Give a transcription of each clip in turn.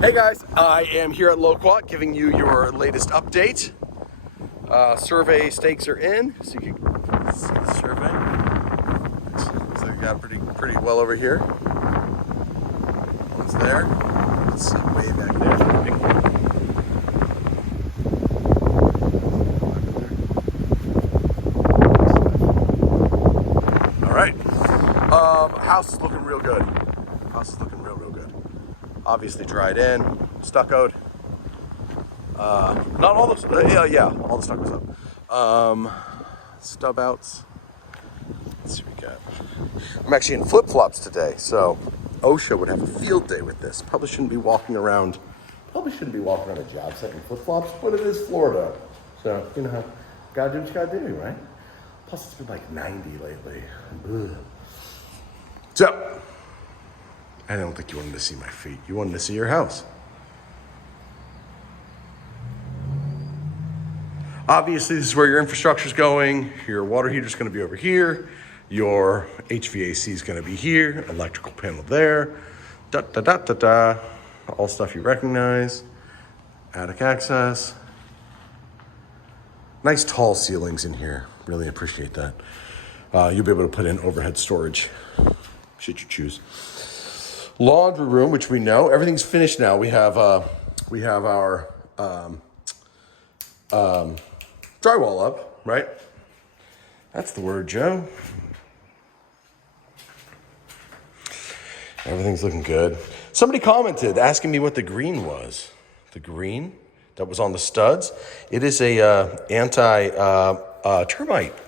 Hey guys, I am here at Loquat giving you your latest update. Survey stakes are in, so you can see the survey. So we got pretty well over here. One's there. It's way back there. All right. House is looking real good. House is looking real good. Obviously dried in, stuccoed. Not all the, yeah, all the stucco's up. Stub outs. Let's see what we got. I'm actually in flip-flops today, so OSHA would have a field day with this. Probably shouldn't be walking around a job site in flip-flops, but it is Florida. So, you know, gotta do what you gotta do, right? Plus it's been like 90 lately. Ugh. So, I don't think you wanted to see my feet. You wanted to see your house. Obviously, this is where your infrastructure is going. Your water heater is going to be over here. Your HVAC is going to be here. Electrical panel there. All stuff you recognize. Attic access. Nice tall ceilings in here. Really appreciate that. You'll be able to put in overhead storage, should you choose. Laundry room, which we know everything's finished now. We have our drywall up, right? That's the word, Joe. Everything's looking good. Somebody commented asking me what the green was. The green that was on the studs. It is a anti-termite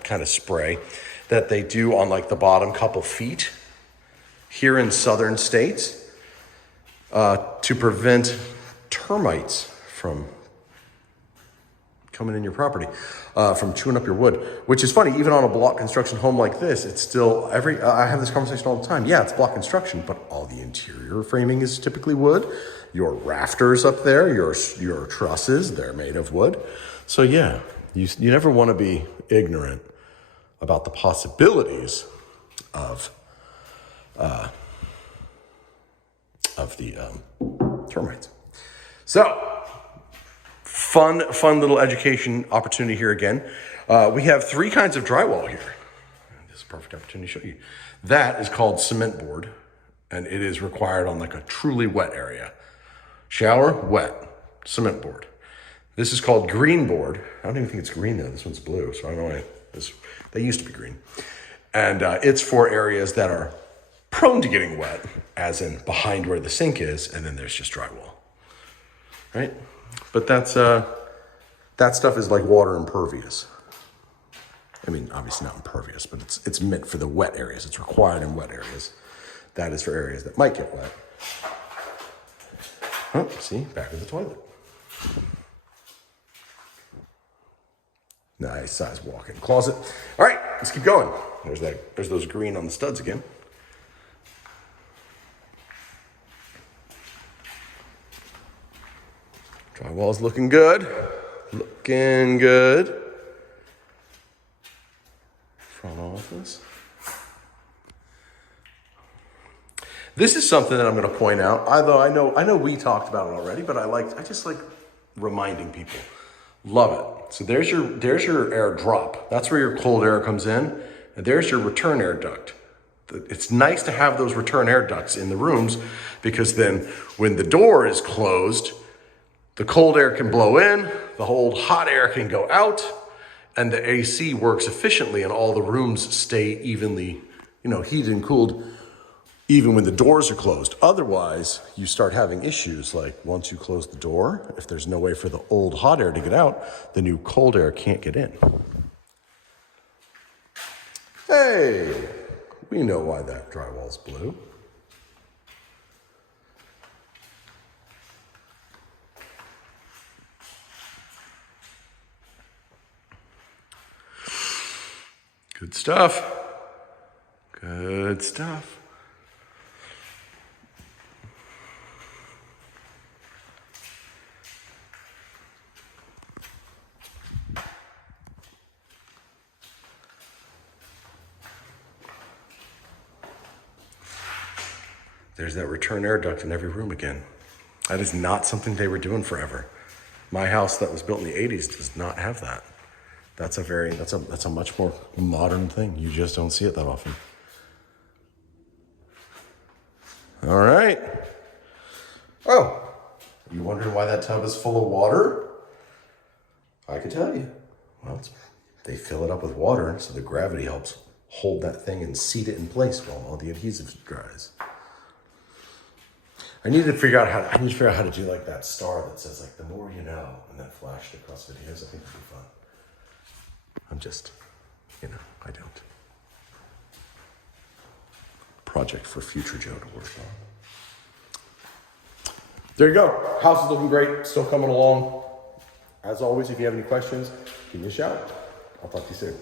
kind of spray that they do on like the bottom couple feet here in southern states to prevent termites from coming in your property, from chewing up your wood, which is funny. Even on a block construction home like this, it's still I have this conversation all the time. Yeah, it's block construction, but all the interior framing is typically wood. Your rafters up there, your trusses, they're made of wood. So yeah, you never want to be ignorant about the possibilities of the termites. So, fun little education opportunity here again. We have three kinds of drywall here. This is a perfect opportunity to show you. That is called cement board, and it is required on like a truly wet area. Shower, wet, cement board. This is called green board. I don't even think it's green though. This one's blue, so I don't know why they used to be green. And it's for areas that are prone to getting wet, as in behind where the sink is, and then there's just drywall, right? But that stuff is like water impervious. I mean, obviously not impervious, but it's meant for the wet areas. It's required in wet areas. That is for areas that might get wet. Oh, see, back to the toilet. Nice size walk-in closet. All right, let's keep going. There's those green on the studs again. Drywall's looking good. Looking good. Front office. This is something that I'm going to point out. Although I know we talked about it already, but I just like reminding people. Love it. So there's your air drop. That's where your cold air comes in, and there's your return air duct. It's nice to have those return air ducts in the rooms because then when the door is closed, the cold air can blow in, the whole hot air can go out, and the AC works efficiently and all the rooms stay evenly, heated and cooled even when the doors are closed. Otherwise, you start having issues like once you close the door, if there's no way for the old hot air to get out, the new cold air can't get in. Hey, we know why that drywall's blue. Good stuff. Good stuff. There's that return air duct in every room again. That is not something they were doing forever. My house that was built in the 80s does not have that. That's a much more modern thing. You just don't see it that often. All right. Oh, you wondering why that tub is full of water? I could tell you. Well, they fill it up with water, so the gravity helps hold that thing and seat it in place while all the adhesive dries. I need to figure out how to do like that star that says like the more you know, and then flash it across videos. I think it'd be fun. I'm just, I don't. Project for future Joe to work on. There you go. House is looking great. Still coming along. As always, if you have any questions, give me a shout. I'll talk to you soon.